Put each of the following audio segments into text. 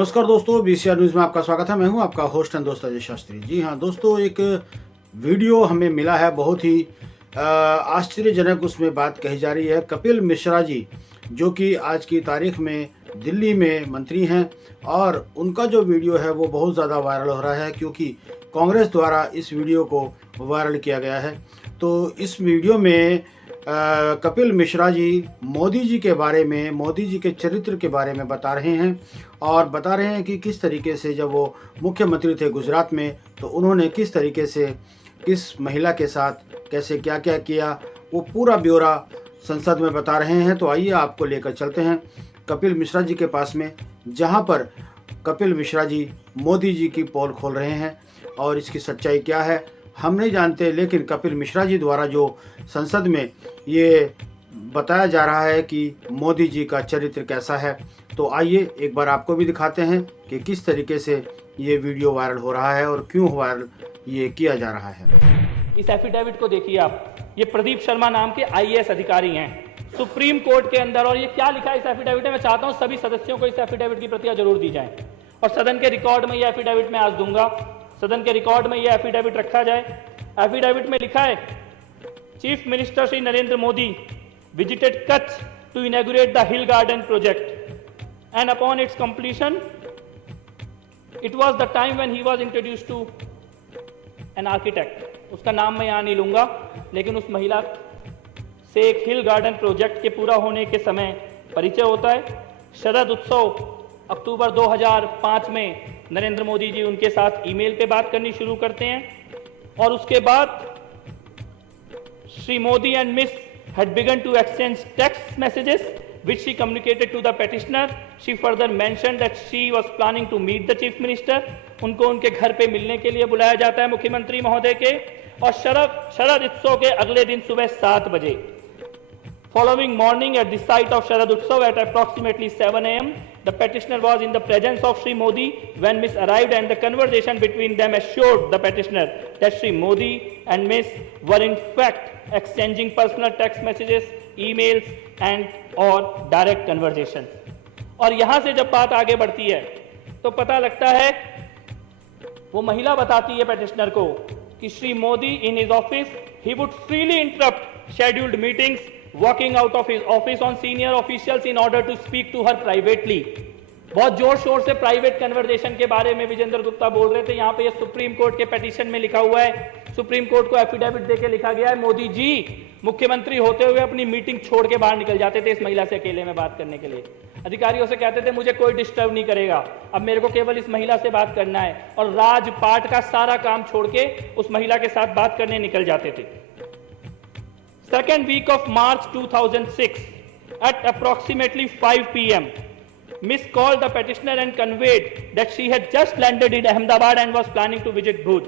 नमस्कार दोस्तों, BCR news में आपका स्वागत है। मैं हूं आपका होस्ट एंड दोस्त अजय शास्त्री। जी हां दोस्तों, एक वीडियो हमें मिला है, बहुत ही आश्चर्यजनक उसमें बात कही जा रही है। कपिल मिश्रा जी, जो कि आज की तारीख में दिल्ली में मंत्री हैं, और उनका जो वीडियो है वो बहुत ज़्यादा वायरल हो रहा है, क्योंकि कांग्रेस द्वारा इस वीडियो को वायरल किया गया है। तो इस वीडियो में कपिल मिश्रा जी मोदी जी के बारे में, मोदी जी के चरित्र के बारे में बता रहे हैं, और बता रहे हैं कि किस तरीके से जब वो मुख्यमंत्री थे गुजरात में, तो उन्होंने किस तरीके से किस महिला के साथ कैसे क्या क्या किया, वो पूरा ब्यौरा संसद में बता रहे हैं। तो आइए आपको लेकर चलते हैं कपिल मिश्रा जी के पास में, जहां पर कपिल मिश्रा जी मोदी जी की पोल खोल रहे हैं। और इसकी सच्चाई क्या है हम नहीं जानते, लेकिन कपिल मिश्रा जी द्वारा जो संसद में ये बताया जा रहा है कि मोदी जी का चरित्र कैसा है, तो आइए एक बार आपको भी दिखाते हैं कि किस तरीके से ये वीडियो वायरल हो रहा है और क्यों वायरल ये किया जा रहा है। इस एफिडेविट को देखिए आप, ये प्रदीप शर्मा नाम के आईएएस अधिकारी हैं सुप्रीम कोर्ट के अंदर। और ये क्या लिखा है इस एफिडेविट में, मैं चाहता हूं सभी सदस्यों को इस एफिडेविट की प्रतियां जरूर दी जाए, और सदन के रिकॉर्ड में ये एफिडेविट मैं आज दूंगा। सदन के रिकॉर्ड में ये एफिडेविट रखा जाए। एफिडेविट में लिखा है, chief minister Shri Narendra Modi visited Kutch to inaugurate the Hill Garden project, and upon its completion, it was the time when he was introduced to an architect. उसका नाम मैं यहाँ नहीं लूंगा, लेकिन उस महिला से एक हिल गार्डन प्रोजेक्ट के पूरा होने के समय परिचय होता है। शरद उत्सव अक्टूबर 2005 में नरेंद्र मोदी जी उनके साथ ईमेल पे बात करनी शुरू करते हैं, और उसके बाद Shri Modi and miss had begun to exchange text messages which she communicated to the petitioner. She further mentioned that she was planning to meet the chief minister. उनको उनके घर पे मिलने के लिए बुलाया जाता है मुख्यमंत्री महोदय के। और शरद उत्सव के अगले दिन सुबह 7 बजे, following morning at the site of Sharad Utsav at approximately 7 a.m., the petitioner was in the presence of Sri Modi when Miss arrived, and the conversation between them assured the petitioner that Sri Modi and Miss were in fact exchanging personal text messages, emails and or direct conversations. और यहां से जब बात आगे बढ़ती है तो पता लगता है, वो महिला बताती है petitioner को कि Shri Modi in his office he would freely interrupt scheduled meetings, walking out of his office on senior officials in order to speak to her privately. बहुत जोर शोर से प्राइवेट कन्वर्सेशन के बारे में विजेंद्र गुप्ता बोल रहे थे। यहाँ पे ये सुप्रीम कोर्ट के पिटीशन में लिखा हुआ है, सुप्रीम कोर्ट को एफिडेविट देके लिखा गया है, मोदी जी मुख्यमंत्री होते हुए अपनी मीटिंग छोड़ के बाहर निकल जाते थे इस महिला से अकेले में बात करने के लिए। अधिकारियों से कहते थे मुझे कोई डिस्टर्ब नहीं करेगा, अब मेरे को केवल इस महिला से बात करना है, और राजपाट का सारा काम छोड़ के उस महिला के साथ बात करने निकल जाते थे। Second week of March 2006, at approximately 5 p.m., Miss called the petitioner and conveyed that she had just landed in Ahmedabad and was planning to visit Bhuj.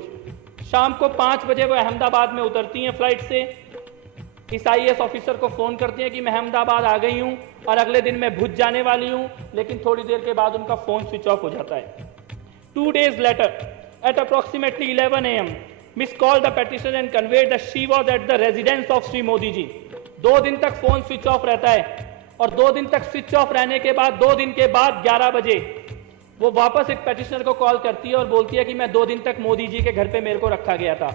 शाम को 5 बजे वो अहमदाबाद में उतरती हैं फ्लाइट से। इस आईएएस ऑफिसर को फोन करती हैं कि मैं अहमदाबाद आ गई हूं और अगले दिन मैं भुज जाने वाली हूं, लेकिन थोड़ी देर के बाद उनका फोन स्विच ऑफ हो जाता है। 2 days later, at approximately 11 a.m., Miss called the petitioner and conveyed that she was at the residence of Sri Modi ji. 2 दिन तक फोन स्विच ऑफ रहता है, और 2 दिन तक स्विच ऑफ रहने के बाद 2 दिन के बाद 11 बजे वो वापस एक पेटिशनर को कॉल करती है और बोलती है कि मैं 2 दिन तक मोदी जी के घर पे मेरे को रखा गया था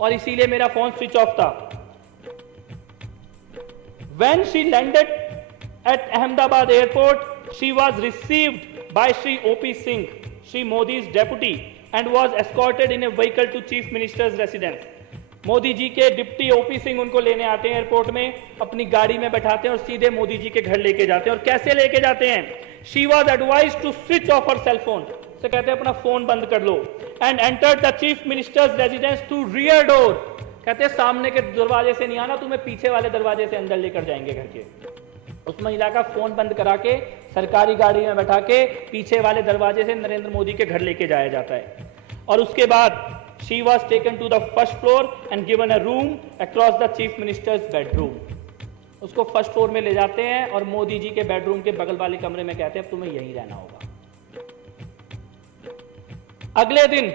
और इसीलिए मेरा फोन स्विच ऑफ था। When she landed at Ahmedabad airport, she was received by Sri O.P. Singh, Sri Modi's deputy, and was escorted in a vehicle to Chief Minister's residence. Modi ji के डिप्टी ओपी सिंह उनको लेने आते हैं airport में, अपनी गाड़ी में बैठाते हैं और सीधे मोदी जी के घर लेके जाते हैं। और कैसे लेके जाते हैं? She was advised to switch off her cell phone. से कहते हैं अपना फोन बंद कर लो। And entered the Chief Minister's residence through rear door. कहते हैं सामने के दरवाजे से नहीं आना, तुम्हें पीछे वाले दरवाजे से अंदर लेकर जाएंगे घर के। उस महिला का फोन बंद करा के सरकारी गाड़ी में बैठा के पीछे वाले दरवाजे से नरेंद्र मोदी के घर लेके जाया जाता है। और उसके बाद she was taken to the first floor and given a room across the chief minister's bedroom. उसको फर्स्ट फ्लोर में ले जाते हैं और मोदी जी के बेडरूम के बगल वाले कमरे में कहते हैं तुम्हें यहीं रहना होगा। अगले दिन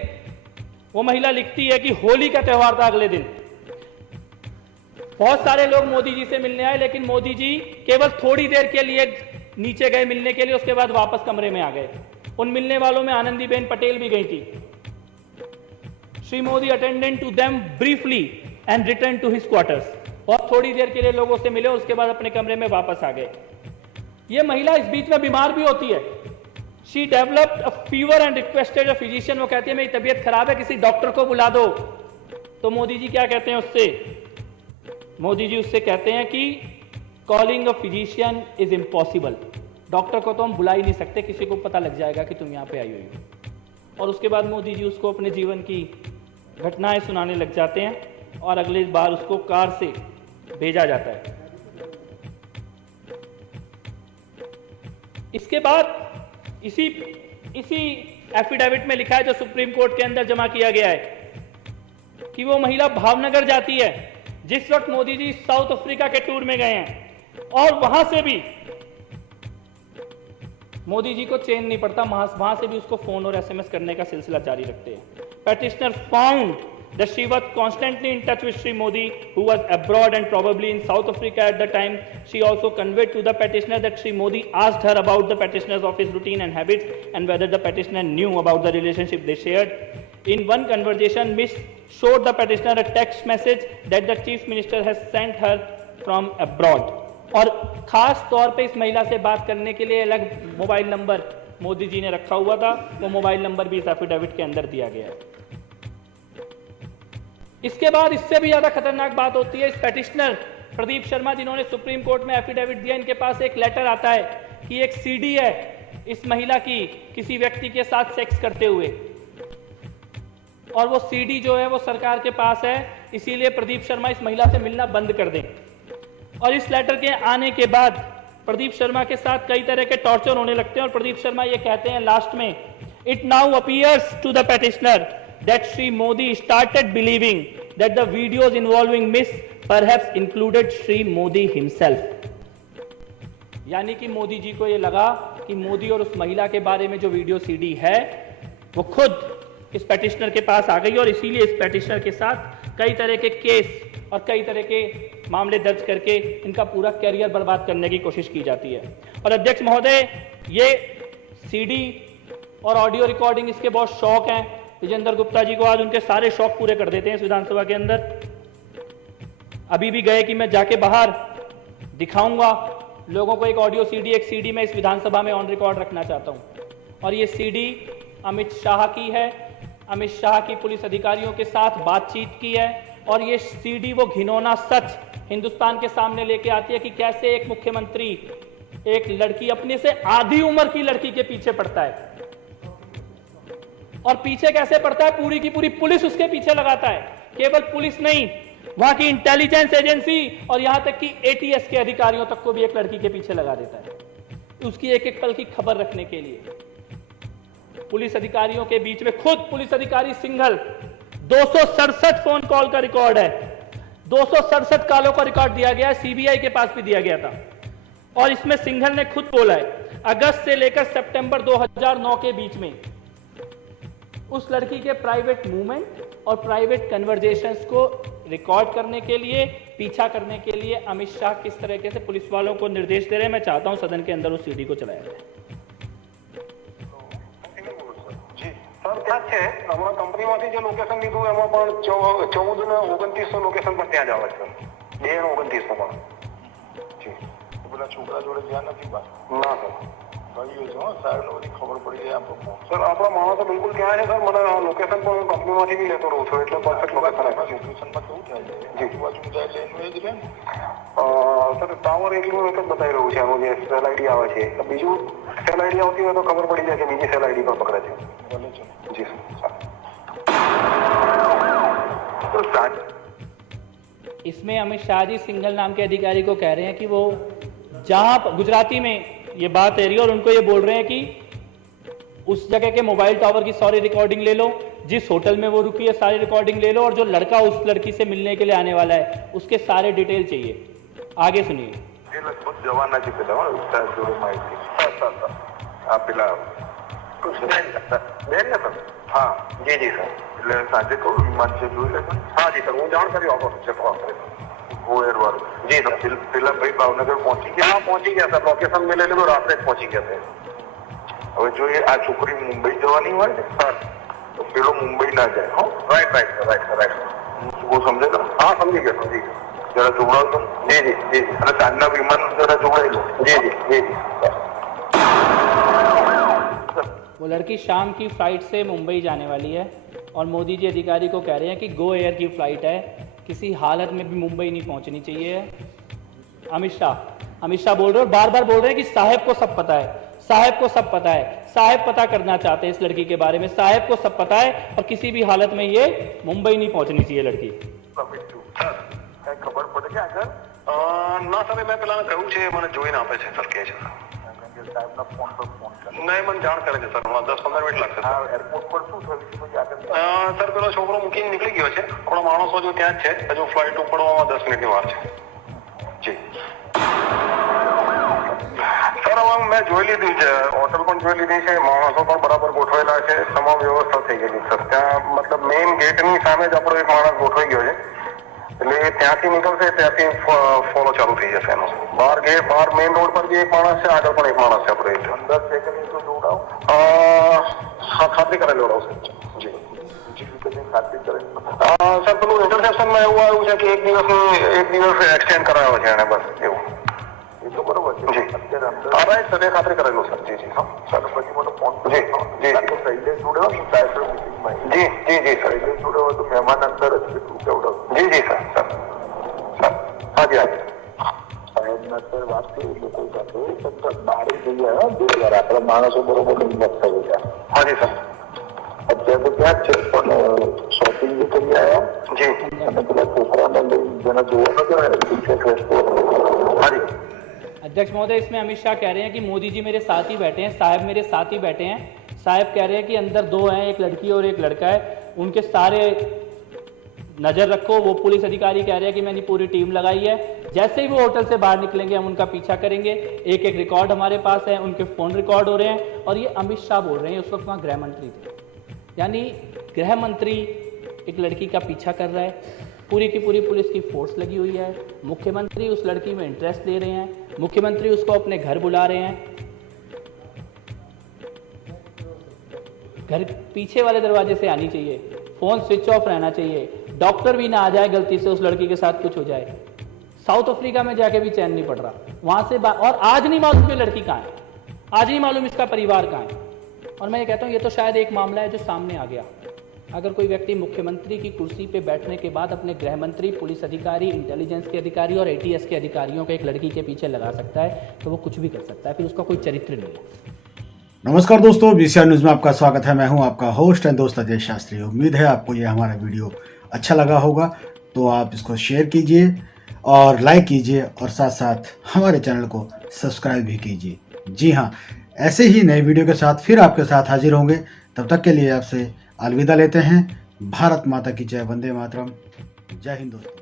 वो महिला लिखती है कि होली का त्योहार था अगले दिन। बहुत सारे लोग मोदी जी से मिलने आए, लेकिन मोदी जी केवल थोड़ी देर के लिए नीचे गए मिलने के लिए, उसके बाद वापस कमरे में आ गए। उन मिलने वालों में आनंदीबेन पटेल भी गई थी। Shri Modi attended to them briefly and return to his quarters. बहुत थोड़ी देर के लिए लोगों से मिले और उसके बाद अपने कमरे में वापस आ गए। ये महिला इस बीच में बीमार भी होती है। She developed a fever and requested a physician. वो कहती है मेरी तबीयत खराब है, किसी डॉक्टर को बुला दो। तो मोदी जी क्या कहते हैं उससे? मोदी जी उससे कहते हैं कि calling a physician is impossible. Doctor को तो हम बुला ही नहीं सकते, किसी को पता लग जाएगा कि तुम यहाँ पे आई हुई हो। और उसके बाद मोदी जी उसको अपने जीवन की घटनाएं सुनाने लग जाते हैं और अगली बार उसको कार से भेजा जाता है। इसके बाद इसी एफिडेविट में लिखा है जो सुप्रीम कोर्ट के अंदर जमा किया गया है कि वो महिला भावनगर जाती है जिस वक्त मोदी जी साउथ अफ्रीका के टूर में गए हैं, और वहां से भी मोदी जी को चैन नहीं पड़ता, वहां से भी उसको फोन और एसएमएस करने का सिलसिला जारी रखते हैं। Petitioner found that she was constantly in touch with Sri Modi, who was abroad and probably in South Africa at the time. She also conveyed to the petitioner that Sri Modi asked her about the petitioner's office routine and habits and whether the petitioner knew about the relationship they shared. In one conversation, Miss showed the petitioner a text message that the chief minister has sent her from abroad. और खास तौर पे इस महिला से बात करने के लिए अलग मोबाइल नंबर मोदी जी ने रखा हुआ था। वो मोबाइल नंबर भी इस एफिडेविट के अंदर दिया गया है। इसके बाद इससे भी ज्यादा खतरनाक बात होती है। इस पेटिशनर प्रदीप शर्मा जिन्होंने सुप्रीम कोर्ट में एफिडेविट दिया, इनके पास एक लेटर आता है कि एक सीडी है इस महिला की किसी व्यक्ति के साथ सेक्स करते हुए, और वो सीडी जो है वो सरकार के पास है, इसीलिए प्रदीप शर्मा इस महिला से मिलना बंद कर दें। और इस लेटर के आने के बाद प्रदीप शर्मा के साथ कई तरह के टॉर्चर होने लगते हैं और प्रदीप शर्मा ये कहते हैं लास्ट में, it now appears to the petitioner that Sri Modi started believing that the videos involving Miss perhaps included Sri Modi himself. यानी कि मोदी जी को ये लगा कि मोदी और उस महिला के बारे में जो वीडियो सीडी है वो खुद इस पेटिशनर के पास आ गई, और इसीलिए इस पेटिशनर के साथ कई तरह के केस और कई तरह के मामले दर्ज करके इनका पूरा कैरियर बर्बाद करने की कोशिश की जाती है। और अध्यक्ष महोदय, ये सीडी और ऑडियो रिकॉर्डिंग इसके बहुत शौक हैं। विजेंद्र गुप्ता जी को आज उनके सारे शौक पूरे कर देते हैं इस विधानसभा के अंदर। अभी भी गए कि मैं जाके बाहर दिखाऊंगा लोगों को एक ऑडियो सीडी, एक सीडी मैं इस विधानसभा में ऑन रिकॉर्ड रखना चाहता हूं। और ये सीडी अमित शाह की है, अमित शाह की पुलिस अधिकारियों के साथ बातचीत की है, और ये सीडी वो घिनौना सच हिंदुस्तान के सामने लेके आती है कि कैसे एक मुख्यमंत्री एक लड़की, अपने से आधी उम्र की लड़की के पीछे पड़ता है, और पीछे कैसे पड़ता है, पूरी की पूरी पुलिस उसके पीछे लगाता है। केवल पुलिस नहीं, वहां की इंटेलिजेंस एजेंसी और यहां तक कि एटीएस के अधिकारियों तक को भी एक लड़की के पीछे लगा देता है उसकी एक एक पल की खबर रखने के लिए। पुलिस अधिकारियों के बीच में खुद पुलिस अधिकारी सिंघल, 267 फोन कॉल का रिकॉर्ड है, 267 कॉलों का रिकॉर्ड दिया गया है, सीबीआई के पास भी दिया गया था। और इसमें सिंघल ने खुद बोला है अगस्त से लेकर सितंबर 2009 के बीच में उस लड़की के प्राइवेट मूवमेंट और प्राइवेट कन्वर्जेशंस को रिकॉर्ड करने के लिए, पीछा करने के लिए अमित शाह किस तरीके से पुलिस वालों को निर्देश दे रहे हैं। मैं चाहता हूं सदन के अंदर उस सीडी को चलाया जाए। સર ત્યાં છે હમણાં કંપનીમાંથી જે લોકેશન લીધું એમાં પણ 14 ને 29 લોકેશન પર ત્યાં જ આવે છે, 2 ને 29 માં જી પેલા છોકરા જોડે ગયા નથી બા ના સર ભાઈઓ છે સાહેબ ને બધી ખબર પડી જાય આપણને સર આપણા માણસ તો બિલકુલ ત્યાં છે સર મને લોકેશન પણ હું કંપનીમાંથી બી લેતો રહું છું એટલે પરફેક્ટ લોકેશન આપે લોકેશનમાં કેવું થાય છે જી બાજુ જાય એટલે એનું એ જ રહે સર ટાવર એકલું એક જ બતાવી રહ્યું છે એનું જે સેલ આઈડી આવે છે બીજું સેલ આઈડી આવતી હોય તો ખબર પડી જાય કે બીજી સેલ આઈડી પર પકડે છે ભલે છે जी सर। इसमें अमित शाह जी सिंघल नाम के अधिकारी को कह रहे हैं कि वो जहां गुजराती में ये बात है रही और उनको ये बोल रहे हैं कि उस जगह के मोबाइल टावर की सारी रिकॉर्डिंग ले लो, जिस होटल में वो रुकी है सारी रिकॉर्डिंग ले लो, और जो लड़का उस लड़की से मिलने के लिए आने वाला है उसके सारे डिटेल चाहिए। आगे सुनिए। लगभग जवाना की पेला उसका जोड़े माहिती आप पेला हाँ जी जी सर એટલે સાંજે કહું વિમાન છે જોઈ લે હા જી સર હું જાણ કરી આપો છે ગોયર વાળું जी सर પેલા ભાઈ ભાવનગર પહોંચી ગયા हाँ पहुंची गया सर लोकेशन में ले लो रात में पहुंची गया सर હવે જો એ આ છોકરી મુંબઈ જવાની હોય ને સર તો પેલો મુંબઈ ના જાય હો રાઈટ રાઈટ રાઈટ રાઈટ वो समझे ना हाँ समझी गया जरा जोड़ा तो जी जी जी जी અને સાંજના વિમાન જરા જોડાઈ લો जी जी जी जी वो लड़की शाम की फ्लाइट से मुंबई जाने वाली है और मोदी जी अधिकारी को कह रहे हैं कि गो एयर की फ्लाइट है, किसी हालत में भी मुंबई नहीं पहुंचनी चाहिए। अमित शाह बोल रहे हैं और बार बार बोल रहे हैं कि साहब को सब पता है, साहब को सब पता है, साहब पता करना चाहते हैं इस लड़की के बारे में, साहब को सब पता है और किसी भी हालत में ये मुंबई नहीं पहुंचनी चाहिए लड़की। ખબર પડે કે આગળ ના સર મેં પેલા કહ્યું છે મને જોઈને આપે છે સર કે છે સાહેબના ફોન પર ફોન કરે નહીં મને જાણ કરે છે સર હમણાં 10-15 મિનિટ લાગશે હા એરપોર્ટ પર શું થયું છે પછી આગળ સર પેલો છોકરો મૂકીને નીકળી ગયો છે થોડા માણસો જો ત્યાં જ છે હજુ ફ્લાઇટ ઉપડવામાં 10 મિનિટની વાર છે જી સર હવે મેં જોઈ લીધી છે હોટલ પણ જોઈ લીધી છે માણસો પણ બરાબર ગોઠવેલા છે તમામ વ્યવસ્થા થઈ ગયેલી સર ત્યાં મતલબ મેઇન ગેટની સામે જ આપણો એક માણસ ગોઠવાઈ ગયો છે એટલે ત્યાંથી નીકળશે ત્યાંથી ફોલો ચાલુ થઈ જશે એનો બહાર ગેટ બહાર મેઇન રોડ પર બી એક માણસ છે આગળ પણ એક માણસ છે આપણે અંદર છે કે નહીં તો જોડાવ હા ખાતરી કરેલી જોડાવશે જી ખાતરી કરેલી સર પેલું ઇન્ટરસેપ્શનમાં એવું આવ્યું છે કે એક દિવસ એક્સટેન્ડ કરાવ્યો છે એને બસ એવું એ તો બરોબર છે જી હા રાઈટ સર એ ખાતરી કરેલું સર જી જી હા સર પછી મોટો ફોન જી જી શૈલેષ જોડ્યો ડાયરેક્ટર મિટિંગમાં જી જી જી સર શૈલેષ જોડ્યો તો મહેમાન અંદર જ કેટલું કેવડો જી જી સર સર સર હાજી હાજી સાહેબના સર વાત કરી લોકો સાથે બહાર જઈએ બે વાર આપણા માણસો બરોબર હિંમત થઈ ગયા હાજી સર અત્યારે તો ત્યાં જ છે પણ શોપિંગ બી કરી આવ્યા જી અને પેલા છોકરાને લઈ જેને જોવા નથી હાજી अध्यक्ष महोदय, इसमें अमित शाह कह रहे हैं कि मोदी जी मेरे साथ ही बैठे हैं, साहब मेरे साथ ही बैठे हैं। साहब कह रहे हैं कि अंदर दो हैं, एक लड़की और एक लड़का है, उनके सारे नज़र रखो। वो पुलिस अधिकारी कह रहे हैं कि मैंने पूरी टीम लगाई है, जैसे ही वो होटल से बाहर निकलेंगे हम उनका पीछा करेंगे। एक एक रिकॉर्ड हमारे पास है, उनके फ़ोन रिकॉर्ड हो रहे हैं। और ये अमित शाह बोल रहे हैं, उस वक्त वहाँ गृह मंत्री थे, यानी गृह मंत्री एक लड़की का पीछा कर रहा है, पूरी की पूरी पुलिस की फोर्स लगी हुई है, मुख्यमंत्री उस लड़की में इंटरेस्ट ले रहे हैं, मुख्यमंत्री उसको अपने घर बुला रहे हैं। घर पीछे वाले दरवाजे से आनी चाहिए, फोन स्विच ऑफ रहना चाहिए, डॉक्टर भी ना आ जाए गलती से उस लड़की के साथ कुछ हो जाए। साउथ अफ्रीका में जाके भी चैन नहीं पड़ रहा वहां से और आज नहीं मालूम कि लड़की कहाँ है, आज नहीं मालूम इसका परिवार कहाँ है। और मैं ये कहता हूँ ये तो शायद एक मामला है जो सामने आ गया। अगर कोई व्यक्ति मुख्यमंत्री की कुर्सी पे बैठने के बाद अपने गृह मंत्री, पुलिस अधिकारी, इंटेलिजेंस के अधिकारी और एटीएस के अधिकारियों को एक लड़की के पीछे लगा सकता है तो वो कुछ भी कर सकता है, फिर उसका कोई चरित्र नहीं है। नमस्कार दोस्तों, बीसीआर न्यूज़ में आपका स्वागत है। मैं हूं आपका होस्ट एंड दोस्त अजय शास्त्री। उम्मीद है आपको ये हमारा वीडियो अच्छा लगा होगा, तो आप इसको शेयर कीजिए और लाइक कीजिए और साथ साथ हमारे चैनल को सब्सक्राइब भी कीजिए। जी हाँ, ऐसे ही नए वीडियो के साथ फिर आपके साथ हाजिर होंगे। तब तक के लिए आपसे अलविदा लेते हैं। भारत माता की जय, वंदे मातरम। जय हिंद दोस्तों।